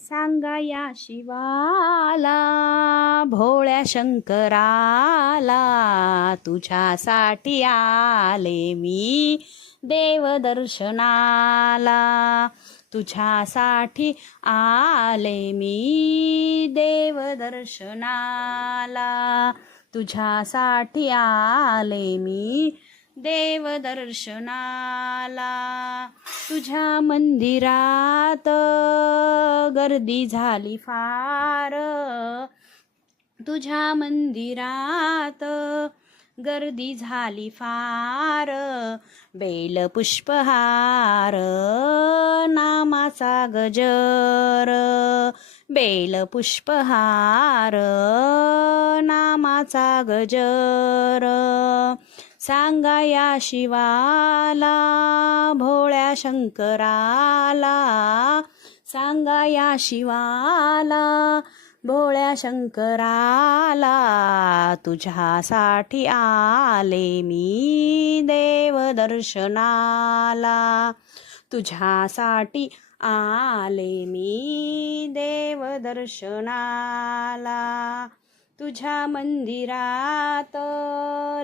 सांगा या शिवाला भोळ्या शंकराला, तुझ्यासाठी आले मी देवदर्शनाला. तुझ्यासाठी आले मी देवदर्शनाला. तुझ्यासाठी आले मी देवदर्शनाला. तुझ्या मंदिरात गर्दी झाली फार. तुझ्या मंदिरात गर्दी झाली फार. बेल पुष्पहार नामाचा गजर. बेल पुष्पहार नामाचा गजर. सांगा या शिवाला भोळ्या शंकराला. सांगा या शिवाला भोळ्या शंकराला. तुझ्यासाठी आले मी देवदर्शनाला. तुझ्यासाठी आले मी देवदर्शनाला. तुझ्या मंदिरात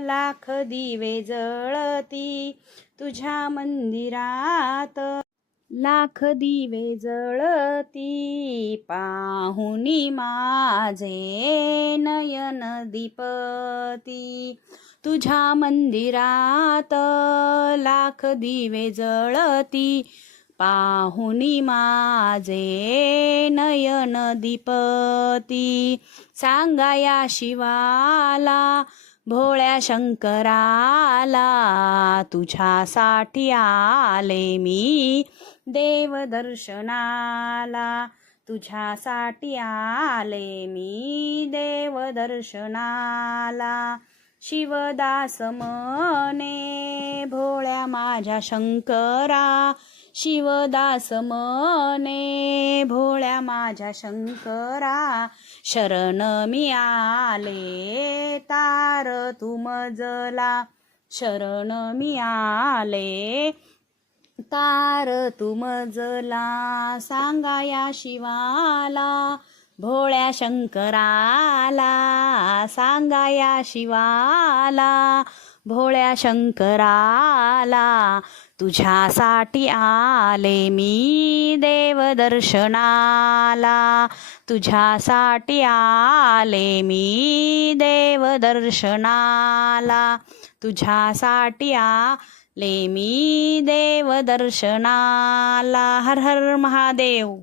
लाख दिवे जळती. तुझ्या मंदिरात लाख दिवे जळती. पाहुनी माझे नयन दीपती. तुझ्या मंदिरात लाख दिवे जळती. पाहुनी माझे नयन दीपती. सांगा या शिवाला भोळ्या शंकराला. तुझ्यासाठी आले मी देवदर्शनाला. तुझ्यासाठी आले मी देवदर्शनाला. शिवदास म्हणे भोळ्या माझ्या शंकरा. शिवदास म्हणे भोळ्या माझ्या शंकरा. शरण मी आले तार तू मजला. शरण मी आले तार तू मजला. सांगा या शिवाला भोळ्या शंकराला. सांगा या शिवाला भोळ्या शंकराला. तुझ्यासाठी आले मी देवदर्शनाला. तुझ्यासाठी आले मी देवदर्शनाला. तुझ्यासाठी आले मी देवदर्शनाला. हर हर महादेव.